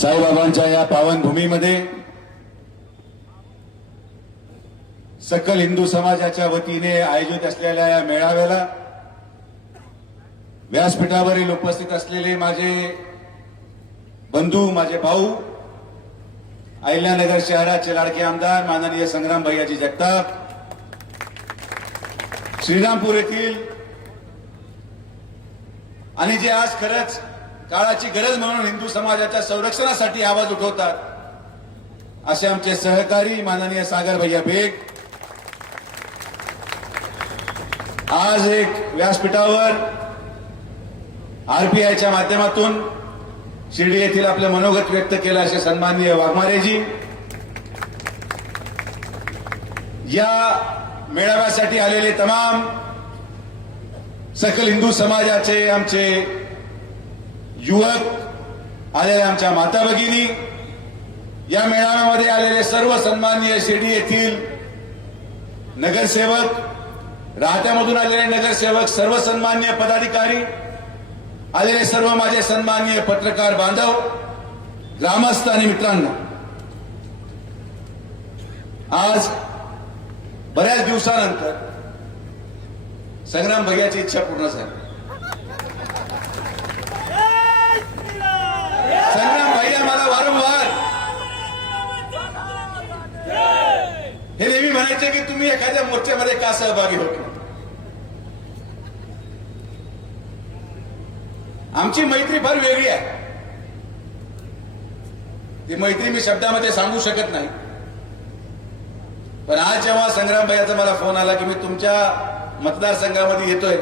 साईबाबांच्या या पावनभूमीमध्ये सकल हिंदू समाजाच्या वतीने आयोजित असलेल्या या मेळाव्याला व्यासपीठावरील उपस्थित असलेले माझे बंधू, माझे भाऊ, अहिल्यानगर शहराचे लाडके आमदार माननीय संग्राम भैयाजी जगताप, श्रीरामपूर येथील आणि जे आज खरंच काळाची गरज म्हणून हिंदू समाजाच्या संरक्षणासाठी आवाज उठवतात असे आमचे सहकारी माननीय सागर भैया बेग, आज एक व्यासपीठावर आरपीआयच्या माध्यमातून शिर्डी येथील आपले मनोगत व्यक्त केलं असे सन्माननीय वाघमारेजी, या मेळाव्यासाठी आलेले तमाम सकल हिंदू समाजाचे आमचे युवक, आलेले आमच्या माता भगिनी, या मेळाव्यामध्ये आलेले सर्व सन्माननीय शिर्डी येथील नगरसेवक, राहत्यामधून आलेले नगरसेवक, सर्व सन्माननीय पदाधिकारी, आलेले सर्व माझे सन्माननीय पत्रकार बांधव, ग्रामस्थ आणि मित्रांनो, आज बऱ्याच दिवसानंतर संग्राम भैयाची इच्छा पूर्ण झाली. संग्राम भैया मला वारंवार हे नेहमी म्हणायचे की तुम्ही एखाद्या मोर्चामध्ये का सहभागी होत नाही. आमची मैत्री फार वेगळी आहे. ती मैत्री मी शब्दामध्ये सांगू शकत नाही. पण आज जेव्हा संग्राम भैयाचा मला फोन आला की मी तुमच्या मतदारसंघामध्ये येतोय,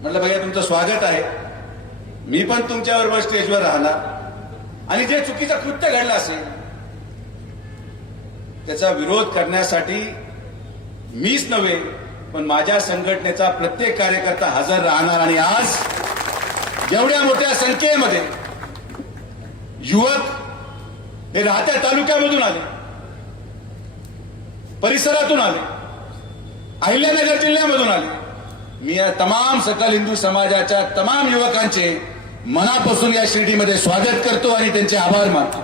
म्हटलं भैया तुमचं स्वागत आहे, मी पण तुमच्याबरोबर स्टेजवर राहणार आणि जे चुकीचं कृत्य घडलं असेल त्याचा विरोध करण्यासाठी मीच नव्हे पण माझ्या संघटनेचा प्रत्येक कार्यकर्ता हजर राहणार. आणि आज एवढ्या मोठ्या संख्येमध्ये युवक हे राहत्या तालुक्यामधून आले, परिसरातून आले, अहिल्यानगर जिल्ह्यामधून आले. मी या तमाम सकल हिंदू समाजाच्या तमाम युवकांचे मनापासून या शिर्डीमध्ये स्वागत करतो आणि त्यांचे आभार मानतो.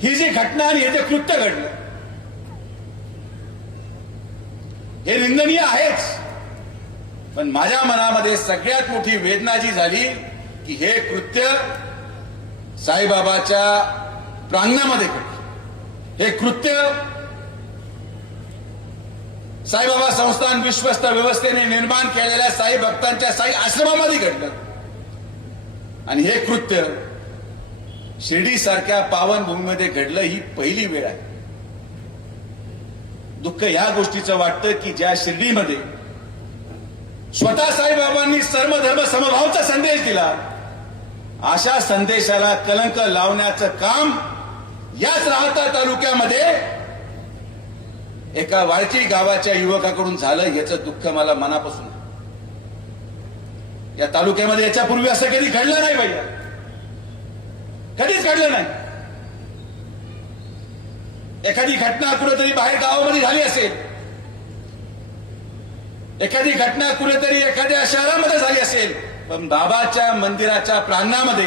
ही जी घटना आणि हे जे कृत्य घडलं हे निंदनीय आहेच, पण माझ्या मनामध्ये सगळ्यात मोठी वेदना जी झाली की हे कृत्य साईबाबाच्या प्रांगणामध्ये घडलं. हे कृत्य साईबाबा संस्थान विश्वस्त व्यवस्थेने निर्माण केलेल्या साई भक्तांच्या साई आश्रमामध्ये घडलं. आणि हे कृत्य शिर्डी सारख्या पावनभूमीमध्ये घडलं ही पहिली वेळ आहे. दुःख या गोष्टीचं वाटतं की ज्या शिर्डीमध्ये स्वतः साईबाबांनी सर्वधर्म समभावचा संदेश दिला, अशा संदेशाला कलंक लावण्याचं काम याच राहता तालुक्यामध्ये एका वाळची गावाच्या युवकाकडून झालं. याचं दुःख मला मनापासून. या तालुक्यामध्ये याच्यापूर्वी असं कधी घडलं नाही भैया, कधीच घडलं नाही. एखादी घटना कुठेतरी बाहेर गावामध्ये झाली असेल, एखादी घटना कुठेतरी एखाद्या शहरामध्ये झाली असेल, पण बाबाच्या मंदिराच्या प्रांगणामध्ये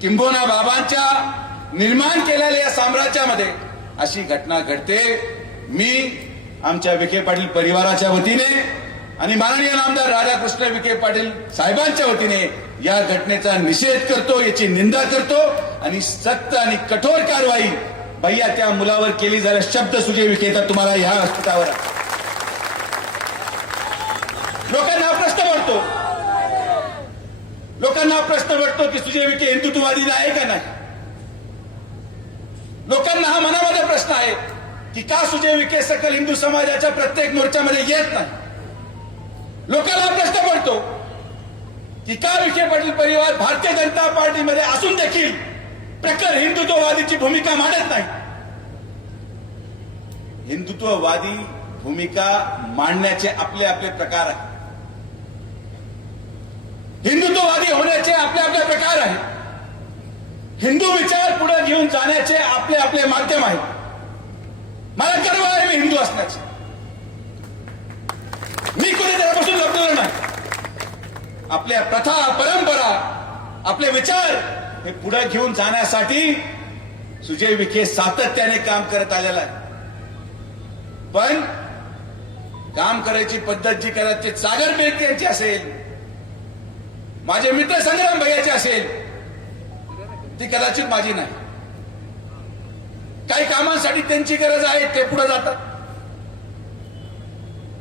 किंबोना बाबांच्या निर्माण केलेल्या या साम्राज्यामध्ये अशी घटना घडते. मी आमच्या विखे पाटील परिवाराच्या वतीने आणि माननीय आमदार राधाकृष्ण विखे पाटील साहेबांच्या वतीने या घटनेचा निषेध करतो, याची निंदा करतो आणि सक्त आणि कठोर कारवाई भैया त्या मुलावर केली जाईल शब्द सुजय विखे तर तुम्हाला या व्यासपीठावर. लोकांना प्रश्न पडतो की सुजय विखे हिंदुत्ववादी आहे का नाही. लोकांना हा मनामध्ये प्रश्न आहे की का सुजय विखे सकल हिंदू समाजाच्या प्रत्येक मोर्चामध्ये येत नाही. लोकांना प्रश्न पडतो की का विखे पाटील परिवार भारतीय जनता पार्टीमध्ये असून देखील प्रखर हिंदुत्ववादीची भूमिका मांडत नाही. हिंदुत्ववादी भूमिका मांडण्याचे आपले आपले प्रकार आहेत. हिंदुत्ववादी होण्याचे आपले आपले प्रकार आहेत. हिंदू विचार पुढे घेऊन जाण्याचे आपले आपले माध्यम आहेत. मला गर्व आहे मी हिंदू असण्याचे. मी कोणी त्यापासून लपलेलो नाही. आपल्या प्रथा परंपरा आपले विचार हे पुढे घेऊन जाण्यासाठी सुजय विखे सातत्याने काम करत आलेला आहे. पण काम करायची पद्धत जी करत ते सागर बेग यांची असेल, माझे मित्र संग्राम भैयाचे असेल, ती कदाचित माझी नाही. काही कामांसाठी त्यांची गरज आहे ते पुढे जातात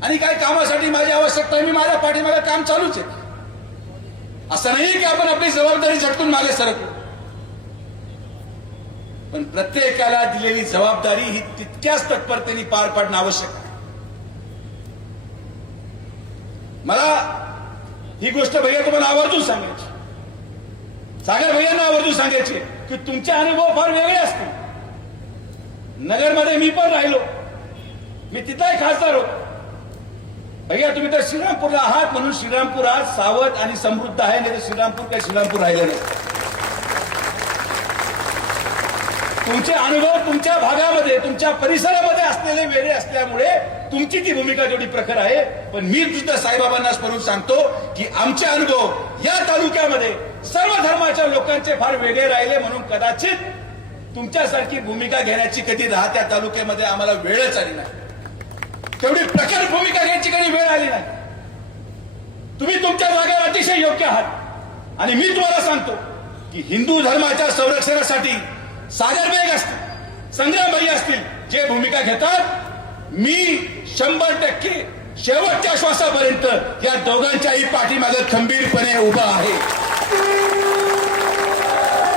आणि काही कामासाठी माझी आवश्यकता आहे, मी माझ्या पाठीमागे काम चालूच आहे. असं नाही की आपण आपली जबाबदारी झटकून मागे सरकलो, पण प्रत्येकाला दिलेली जबाबदारी ही तितक्याच तत्परतेने पार पाडणं आवश्यक आहे. मला ही गोष्ट भैया तुम्हाला आवर्जून सांगायची, सागर भैयांना आवर्जून सांगायची की तुमचे अनुभव फार वेगळे असतील. नगरमध्ये मी पण राहिलो, मी तिथलाही खासदार होतो. भैया तुम्ही तर श्रीरामपूरला आहात म्हणून श्रीरामपूर आज सावध आणि समृद्ध आहे, नाही तर श्रीरामपूर काही श्रीरामपूर राहिलं नाही. तुमचे अनुभव तुमच्या भागामध्ये तुमच्या परिसरामध्ये असलेले वेगळे असल्यामुळे तुमची ती भूमिका जेवढी प्रखर आहे. पण मी सुद्धा साईबाबांना स्मरून सांगतो की आमचे अनुभव या तालुक्यामध्ये सर्व धर्माच्या लोकांचे फार वेगळे राहिले म्हणून कदाचित तुमच्यासारखी भूमिका घेण्याची कधी राहत्या तालुक्यामध्ये आम्हाला वेळच आली नाही. तेवढी प्रखर भूमिका घ्यायची कधी वेळ आली नाही. तुम्ही तुमच्या जागेवर अतिशय योग्य आहात आणि मी तुम्हाला सांगतो की हिंदू धर्माच्या संरक्षणासाठी सागर बेग असतील, संग्राम भैया असतील, जे भूमिका घेतात, मी 100% शेवटच्या श्वासापर्यंत या दोघांच्याही पाठीमागे खंबीरपणे उभा आहे.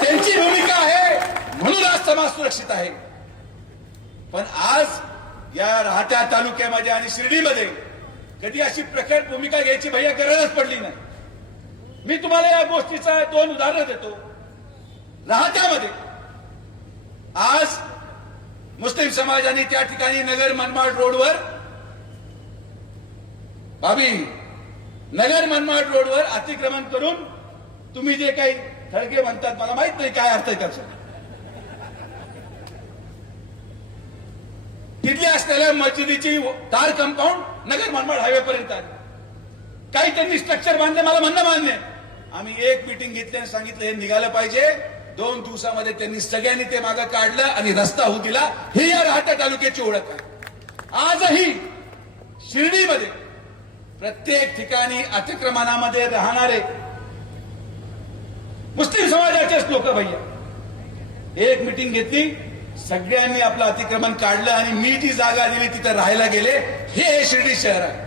त्यांची भूमिका आहे म्हणून आज समाज सुरक्षित आहे. पण आज या राहत्या तालुक्यामध्ये आणि शिर्डीमध्ये कधी अशी प्रखर भूमिका घ्यायची भैया गरजच पडली नाही. मी तुम्हाला या गोष्टीचा 2 उदाहरणं देतो. राहत्यामध्ये आज मुस्लिम समाजाने त्या ठिकाणी नगर मनमाड रोडवर नगर मनमाड रोडवर अतिक्रमण करून तुम्ही जे काही थळगे म्हणतात, मला माहित नाही काय अर्थ आहे त्याचा, तिथल्या असलेल्या मस्जिदीची तार कंपाऊंड नगर मनमाड हायवे पर्यंत आली. काही त्यांनी स्ट्रक्चर बांधले, मला म्हणणं मान्य आहे. आम्ही एक मीटिंग घेतली आणि सांगितलं हे निघालं पाहिजे. 2 दिवसामध्ये त्यांनी सगळ्यांनी ते मागं काढलं आणि रस्ता होऊ दिला. हे या राहत्या तालुक्याची ओळख आहे. आजही शिर्डीमध्ये प्रत्येक ठिकाणी अतिक्रमणामध्ये राहणारे मुस्लिम समाजाचेच लोक भैया एक मीटिंग घेतली, सगळ्यांनी आपलं अतिक्रमण काढलं आणि मी जी जागा दिली तिथे राहायला गेले. हे शिर्डी शहर आहे.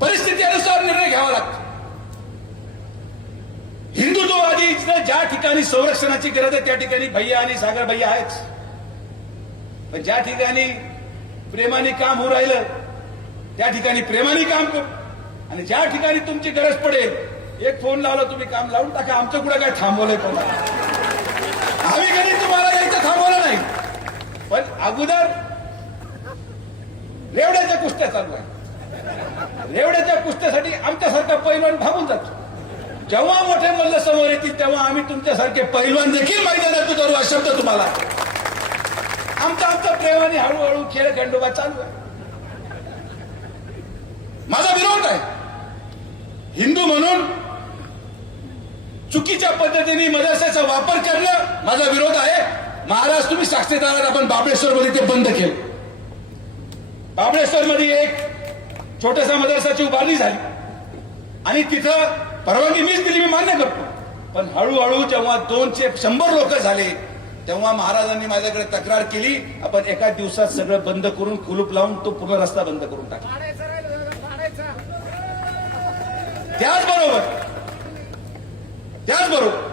परिस्थितीनुसार निर्णय घ्यावा लागतो. हिंदुत्ववादी ज्या ठिकाणी संरक्षणाची गरज आहे त्या ठिकाणी भैया आणि सागर भैया आहेच. पण ज्या ठिकाणी प्रेमाने काम होऊ राहिलं त्या ठिकाणी प्रेमाने काम करू आणि ज्या ठिकाणी तुमची गरज पडेल एक फोन लावला तुम्ही काम लावून टाका. आमचं कुठं काय थांबवलंय पण आम्ही कधी तुम्हाला यायचं थांबवलं नाही. पण अगोदर रेवड्याच्या कुस्त्या चालू आहे. रेवड्याच्या कुस्त्यासाठी आमच्यासारखा पैलवान भागून जातो. जेव्हा मोठे मल्ल समोर येतील तेव्हा आम्ही तुमच्यासारखे पैलवान देखील मैदानात उतरू हा शब्द तुम्हाला. आमचा प्रेमाने हळूहळू खेळ खंडोबा चालू आहे. माझा विरोध आहे. हिंदू म्हणून चुकीच्या पद्धतीने मदरसाचा वापर करणं माझा विरोध आहे. महाराज तुम्ही साक्षीदार आहात. आपण बाबळेश्वर मध्ये ते बंद केलं. बाबळेश्वर मध्ये एक छोट्याशा मदरसाची उभारणी झाली आणि तिथं परवानगी मीच दिली, मी मान्य करतो. पण हळूहळू जेव्हा 200 लोक झाले तेव्हा महाराजांनी माझ्याकडे तक्रार केली. आपण एका दिवसात सगळं बंद करून कुलूप लावून तो पूर्ण रस्ता बंद करून टाकला. त्याचबरोबर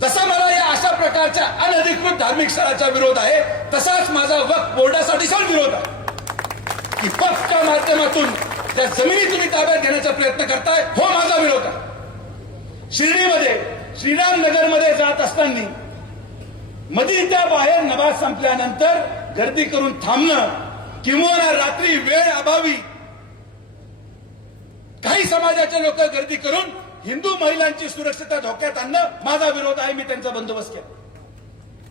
जसा मला या अशा प्रकारच्या अनधिकृत धार्मिक स्थळाचा विरोध आहे तसाच माझा वक्फ बोर्डासाठी पण विरोध आहे की वक्फच्या माध्यमातून त्या जमिनी तुम्ही ताब्यात घेण्याचा प्रयत्न करताय. हो माझा विरोध आहे. शिर्डीमध्ये श्रीरामनगरमध्ये जात असताना मदीच्या बाहेर नमाज संपल्यानंतर गर्दी करून थांबणं किंवा रात्री वेळ अभावी काही समाजाचे लोक गर्दी करून हिंदू महिलांची सुरक्षितता धोक्यात आणणं माझा विरोध आहे. मी त्यांचा बंदोबस्त केला.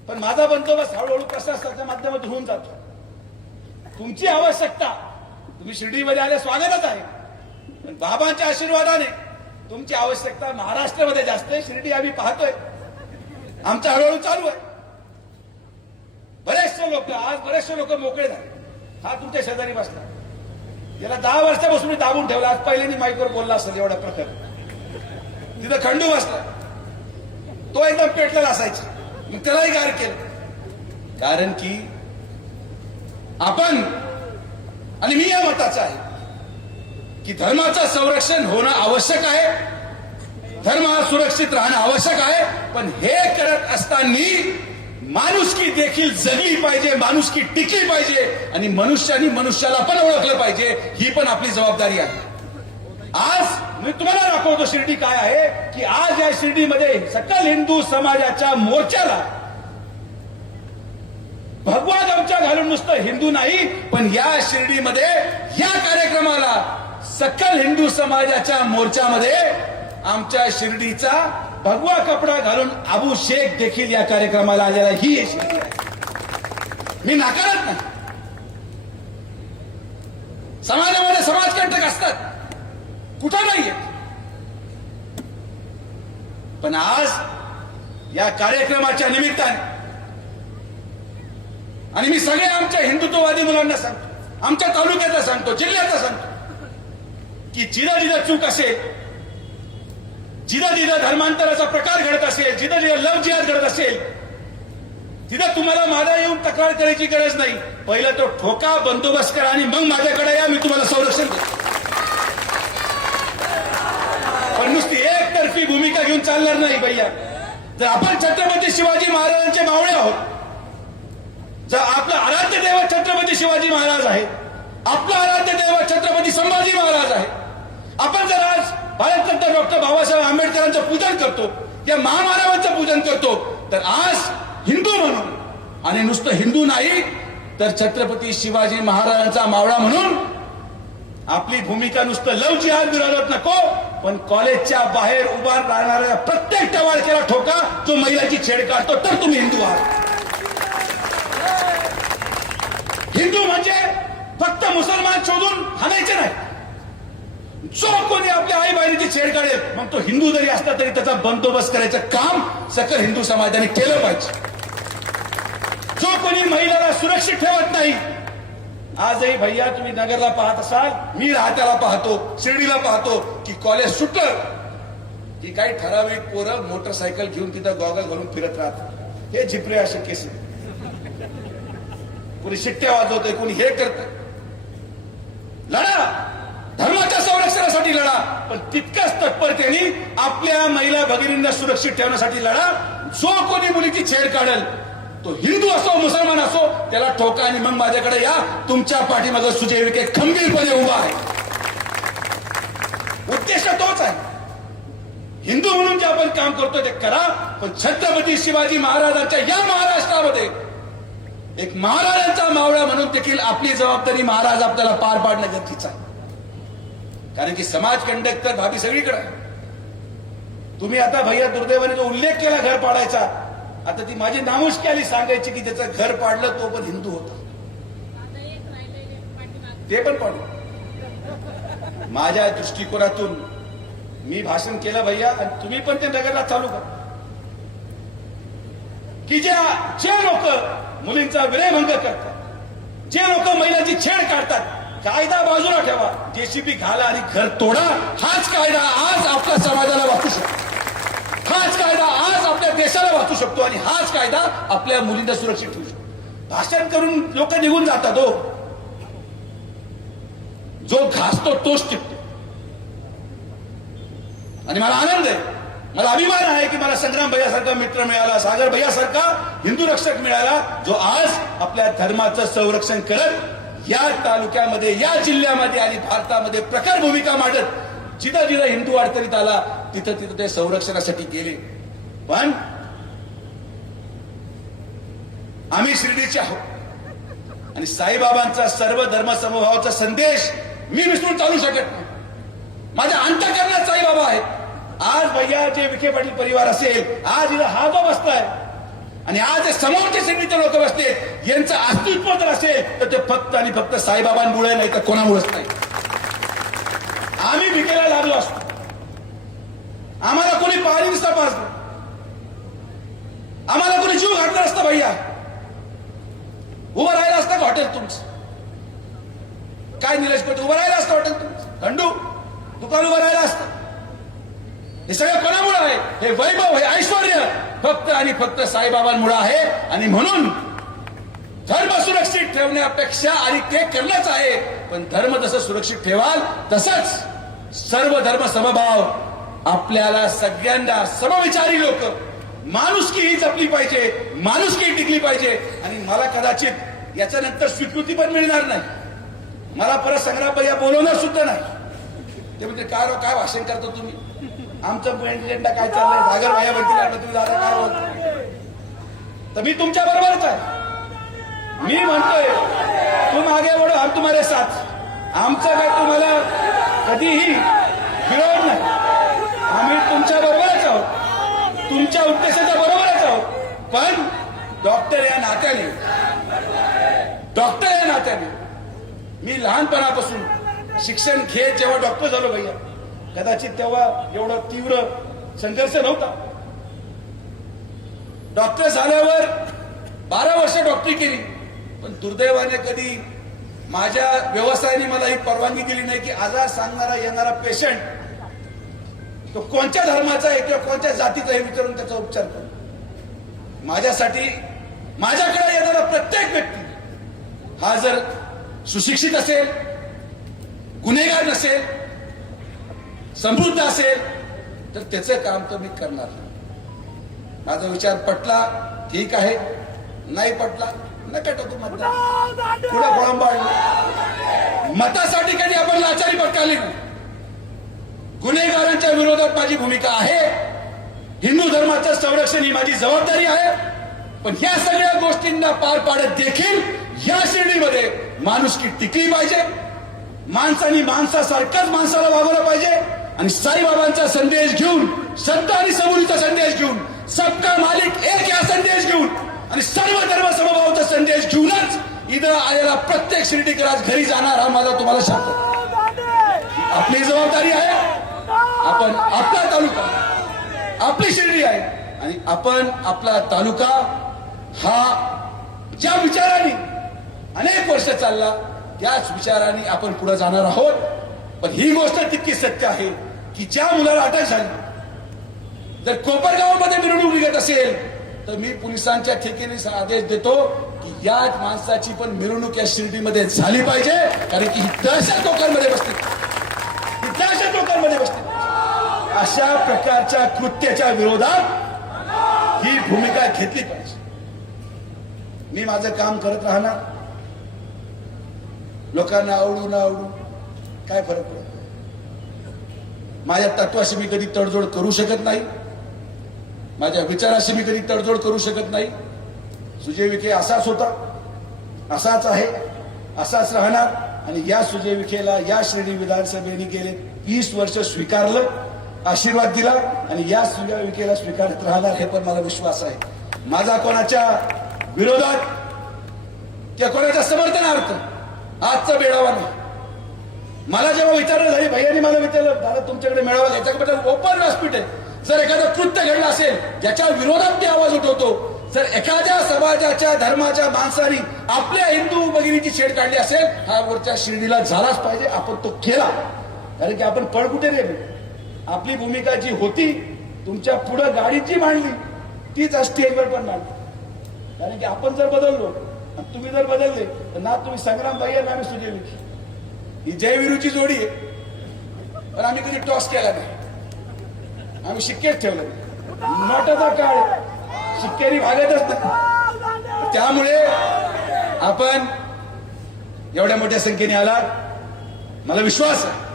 पण माझा बंदोबस्त हळूहळू प्रशासनाच्या माध्यमातून होऊन जातो. तुमची आवश्यकता तुम्ही शिर्डीमध्ये आले स्वागतच आहे. पण बाबांच्या आशीर्वादाने तुमची आवश्यकता महाराष्ट्रामध्ये जास्त आहे. शिर्डी आम्ही पाहतोय, आमचा हळूहळू चालू आहे. बरेचसे लोक मोकळे झाले. हा तुमच्या शेजारी बसला, त्याला 10 वर्षापासून मी दाबून ठेवला. आज पहिल्यांदा माईकवर बोलला असेल एवढा प्रकार. तिथं खंडू बसला, तो एकदम पेटलेला असायचा, मग त्यालाही गार केलं. कारण की आपण आणि मी या मताचा आहे की धर्माचं संरक्षण होणं आवश्यक आहे, धर्म हा सुरक्षित राहणं आवश्यक आहे. पण हे करत असताना माणुसकी देखील जगली पाहिजे, माणुसकी टिकली पाहिजे आणि मनुष्याने मनुष्याला पण ओळखलं पाहिजे. ही पण आपली जबाबदारी आहे. आज मी तुम्हाला दाखवतो शिर्डी काय आहे की आज या शिर्डीमध्ये सकल हिंदू समाजाच्या मोर्चाला भगवा गमछा घालून नुसतं हिंदू नाही, पण या शिर्डीमध्ये या कार्यक्रमाला सकल हिंदू समाजाच्या मोर्चामध्ये आमच्या शिर्डीचा भगवा कपडा घालून अबू शेख देखील या कार्यक्रमाला आलेला. ही शिर्डी आहे, मी नाकारत नाही. समाजामध्ये समाजकंटक असतात, कुठं नाहीये, पण आज या कार्यक्रमाच्या निमित्ताने आणि मी सगळ्या आमच्या हिंदुत्ववादी मुलांना सांगतो, आमच्या तालुक्याला सांगतो, जिल्ह्याला सांगतो की जिथं जिथं चूक असेल, जिथं जिथं धर्मांतराचा प्रकार घडत असेल, जिथं जिथं लव जिहाद घडत असेल, तिथं तुम्हाला माझा येऊन तक्रार करायची गरज नाही. पहिलं तो ठोका, बंदोबस्त करा आणि मग माझ्याकडे या, मी तुम्हाला संरक्षण देतो. पण नुसती एकतर्फी भूमिका घेऊन चालणार नाही भैया. जर आपण छत्रपती शिवाजी महाराजांचे मावळे आहोत, जर आपलं आराध्य दैवत छत्रपती शिवाजी महाराज आहे, आपलं आराध्य दैवत छत्रपती संभाजी महाराज आहे, आपण जर आज भारतरत्न डॉक्टर बाबासाहेब आंबेडकरांचं पूजन करतो, या महामानवांचं पूजन करतो, तर आज हिंदू म्हणून आणि नुसतं हिंदू नाही तर छत्रपती शिवाजी महाराजांचा मावळा म्हणून आपली भूमिका नुसतं लव जिहाद विरोधात नको, पण कॉलेजच्या बाहेर उभा राहणाऱ्या प्रत्येक टवाळक्याला ठोका जो महिलाची छेड काढतो, तर तुम्ही हिंदू आहात. हिंदू म्हणजे फक्त मुसलमान शोधून हाणायचे नाही. जो कोणी आपल्या आई बहिणीची छेड काढेल, मग तो हिंदू जरी असला तरी त्याचा बंदोबस्त करायचं काम सकल हिंदू समाजाने केलं पाहिजे. जो कोणी महिलाला सुरक्षित ठेवत नाही, आजही भैया तुम्ही नगरला पाहत असाल, मी राहत्याला पाहतो, शिर्डीला पाहतो की कॉलेज सुटलं की काही ठराविक पोरं मोटरसायकल घेऊन तिथं गॉगल घालून फिरत राहतात. हे झिपरे असे केस, कोणी शिट्ट्या वाजवतंय, कोणी हे करतंय. लढा, धर्माच्या संरक्षणासाठी लढा, पण तितक्याच तत्परतेने आपल्या महिला भगिनींना सुरक्षित ठेवण्यासाठी लढा. जो कोणी मुलीची छेड काढेल, तो हिंदू असो मुसलमान असो, त्याला ठोका आणि मग माझ्याकडे या. तुमच्या पाठीमागे सुजय विखे खंबीरपणे उभा आहे. उद्देश तोच आहे. हिंदू म्हणून जे आपण काम करतो ते करा, पण छत्रपती शिवाजी महाराजांच्या या महाराष्ट्रामध्ये एक महाराजांचा मावळा म्हणून देखील आपली जबाबदारी महाराज आपल्याला पार पाडणं गरजेचं आहे. कारण की समाज कंडक्ट तर भाभी सगळीकडे आहे. तुम्ही आता भैया दुर्दैवाने जो उल्लेख केला घर पाडायचा, आता ती माझी नामुष्की आली सांगायची की त्याचं घर पाडलं तो पण हिंदू होता, ते पण पाडलं. माझ्या दृष्टिकोनातून मी भाषण केलं भैया, आणि तुम्ही पण ते नगरला चालू करा की जे लोक मुलींचा विनयभंग करतात, जे लोक महिलांची छेड काढतात, कायदा बाजूला ठेवा, जेसीबी घाला आणि घर तोडा. हाच कायदा आज आपल्या समाजाला वाचू शकतो, हाच कायदा आज आपल्या देशाला वाचू शकतो आणि हाच कायदा आपल्या मुलींना सुरक्षित ठेवू शकतो. भाषण करून लोक निघून जातात. जो घासतो तोच टिकतो. आणि मला आनंद आहे, मला अभिमान आहे की मला संग्राम भैयासारखा मित्र मिळाला, सागर भैयासारखा हिंदू रक्षक मिळाला, जो आज आपल्या धर्माचं संरक्षण करत या तालुक्यामध्ये, या जिल्ह्यामध्ये आणि भारतामध्ये प्रखर भूमिका मांडत जिथं जिथं हिंदू अडचणीत आला तिथं तिथं ते संरक्षणासाठी गेले. पण आम्ही शिर्डीचे आहोत आणि साईबाबांचा सर्व धर्म समभावाचा संदेश मी विसरून चालू शकत नाही. माझ्या अंतःकरणात साईबाबा आहेत. आज भैया जे विखे पाटील परिवार असेल, आज इथं हा जो बसलाय आणि आज समोरचे शिर्डीचे लोक बसले, यांचं अस्तित्व जर असेल तर ते फक्त आणि फक्त साईबाबांमुळे नाही तर कोणामुळेच नाही. आम्ही भिकेला लागलो असतो, आम्हाला कोणी पाणी नसता पाजलं, आम्हाला कोणी जीव घातला असता भैया, उभं राहिलं असतं का हॉटेल तुमचं? काय निलेशपत उभं राहिलं असतं हॉटेल तुमचं? खंडू दुकान उभं राहिलं असतं? हे सगळं कोणामुळे आहे? हे वैभव, हे ऐश्वर्य फक्त आणि फक्त साईबाबांमुळे आहे. आणि म्हणून धर्म सुरक्षित ठेवण्यापेक्षा, आणि ते करणंच आहे, पण धर्म जसं सुरक्षित ठेवाल तसंच सर्व धर्म समभाव आपल्याला सगळ्यांना समविचारी लोक, माणुसकी ही जपली पाहिजे, माणुसकी टिकली पाहिजे. आणि मला कदाचित याच्यानंतर स्वीकृती पण मिळणार नाही, मला परत संग्राम भैया बोलवणार सुद्धा नाही. ते म्हणजे काय भाषण करतो तुम्ही, आमचं प्रेसिडेंटला काय चाललंय, सागर भैया म्हणतील तुम्ही दादा काय बोलतो, तर मी तुमच्या बरोबरच आहे. मी म्हणतोय तुम आगे बढो हम तुम्हारे साथ. आमचं काय तुम्हाला कधीही विरोध नाही, आम्ही तुमच्या बरोबरच आहोत, तुमच्या उद्देशाच्या बरोबरच आहोत. पण डॉक्टर या नात्याने मी लहानपणापासून शिक्षण घेत जेव्हा डॉक्टर झालो भैया, कदाचित तेव्हा एवढा तीव्र संघर्ष नव्हता. डॉक्टर झाल्यावर 12 वर्ष डॉक्टरी केली, पण दुर्दैवाने कधी माझ्या व्यवसायाने मला ही परवानगी दिली नाही की आजार सांगणारा येणारा पेशंट तो कोणत्या धर्माचा आहे किंवा कोणत्या जातीचा आहे विचारून त्याचा उपचार करू. माझ्यासाठी माझ्याकडे येणारा प्रत्येक व्यक्ती हा जर सुशिक्षित असेल, गुन्हेगार नसेल, समृद्ध असेल, तर त्याचं काम तर मी करणार. माझा विचार पटला ठीक आहे, नाही पटला नका टाकू मतदान, पुढे खोळंबाळलं. मतासाठी कधी आपण लाचारी पटकाली नाही. गुन्हेगारांच्या विरोधात माझी भूमिका आहे, हिंदू धर्माचं संरक्षण ही माझी जबाबदारी आहे. पण ह्या सगळ्या गोष्टींना पार पाडत देखील या श्रेणीमध्ये माणुसकी टिकली पाहिजे, माणसाने माणसासारखंच माणसाला वागवलं पाहिजे. आणि साईबाबांचा संदेश घेऊन, सत्ता आणि सबुरीचा संदेश घेऊन, सबका मालिक एक या संदेश घेऊन आणि सर्व धर्म समभावाचा संदेश घेऊनच इथं आलेला प्रत्येक शिर्डीकर आज घरी जाणार, हा माझा तुम्हाला सांगतो. आपली जबाबदारी आहे, आपण आपला तालुका, आपली शिर्डी आहे आणि आपण आपला तालुका हा ज्या विचाराने अनेक वर्ष चालला त्याच विचाराने आपण पुढे जाणार आहोत. पण ही गोष्ट तितकी सत्य आहे की ज्या मुलाला अटक झाली, जर कोपरगावमध्ये मिरवणूक निघत असेल तर मी पोलिसांच्या ठेकेने आदेश देतो की याच माणसाची पण मिरवणूक या शिर्डीमध्ये झाली पाहिजे. कारण की ही दहशत लोकांमध्ये बसते, ही दहशत लोकांमध्ये बसते. अशा प्रकारच्या कृत्याच्या विरोधात ही भूमिका घेतली पाहिजे. मी माझं काम करत राहणार, लोकांना आवडू न आवडू काय फरक पडत. माझ्या तत्वाशी मी कधी तडजोड करू शकत नाही, माझ्या विचाराशी मी कधी तडजोड करू शकत नाही. सुजय विखे असाच होता, असाच आहे, असाच राहणार. आणि या सुजय विखेला या श्रेणी विधानसभेने गेले 20 वर्ष स्वीकारलं, आशीर्वाद दिला आणि या सुजय विखेला स्वीकारत राहणार, हे पण मला विश्वास आहे. माझा कोणाच्या विरोधात किंवा कोणाच्या समर्थनार्थ आजचा मेळावा नाही. मला जेव्हा विचारलं झाली, भैयानी मला विचारलं दादा तुमच्याकडे मेळावा घ्यायचा, ओपन व्यासपीठ आहे. जर एखादं कृत्य घडलं असेल ज्याच्या विरोधात ते आवाज उठवतो, जर एखाद्या समाजाच्या धर्माच्या माणसाने आपल्या हिंदू भगिनीची छेड काढली असेल, हा वरच्या शिर्डीला झालाच पाहिजे. आपण तो केला, कारण की आपण पळ कुठे गेलो. आपली भूमिका जी होती तुमच्या पुढे गाडीची मांडली तीच स्टेजवर पण मांडली. कारण की आपण जर बदललो आणि तुम्ही जर बदलले तर ना तुम्ही संग्राम भैया ना आम्ही सुजय विखे, ही जयवीरूची जोडी आहे. पण आम्ही कधी टॉस केला नाही, आम्ही शिक्केच ठेवलं नाही. नोटाचा काळ शिक्केरी भागतच नाही. त्यामुळे आपण एवढ्या मोठ्या संख्येने आलात, मला विश्वास आहे.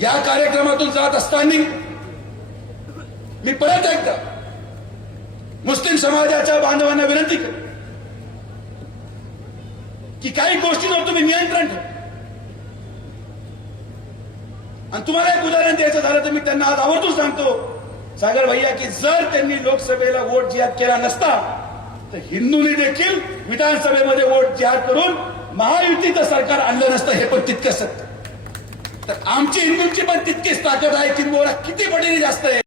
या कार्यक्रमातून जात असताना मी परत एकदा मुस्लिम समाजाच्या बांधवांना विनंती करतो की काही गोष्टींवर तुम्ही नियंत्रण ठेवा. आणि तुम्हाला एक उदाहरण द्यायचं झालं तर मी त्यांना आज आवर्जून सांगतो सागर भैया की जर त्यांनी लोकसभेला वोट जिहाद केला नसता तर हिंदूंनी देखील विधानसभेमध्ये वोट जिहाद करून महायुतीचं सरकार आणलं नसतं, हे पण तितकंच सत्य. तर आमची हिंदूंची पण तितकीच ताकद आहे, किंबहुना किती पटीने जास्त आहे.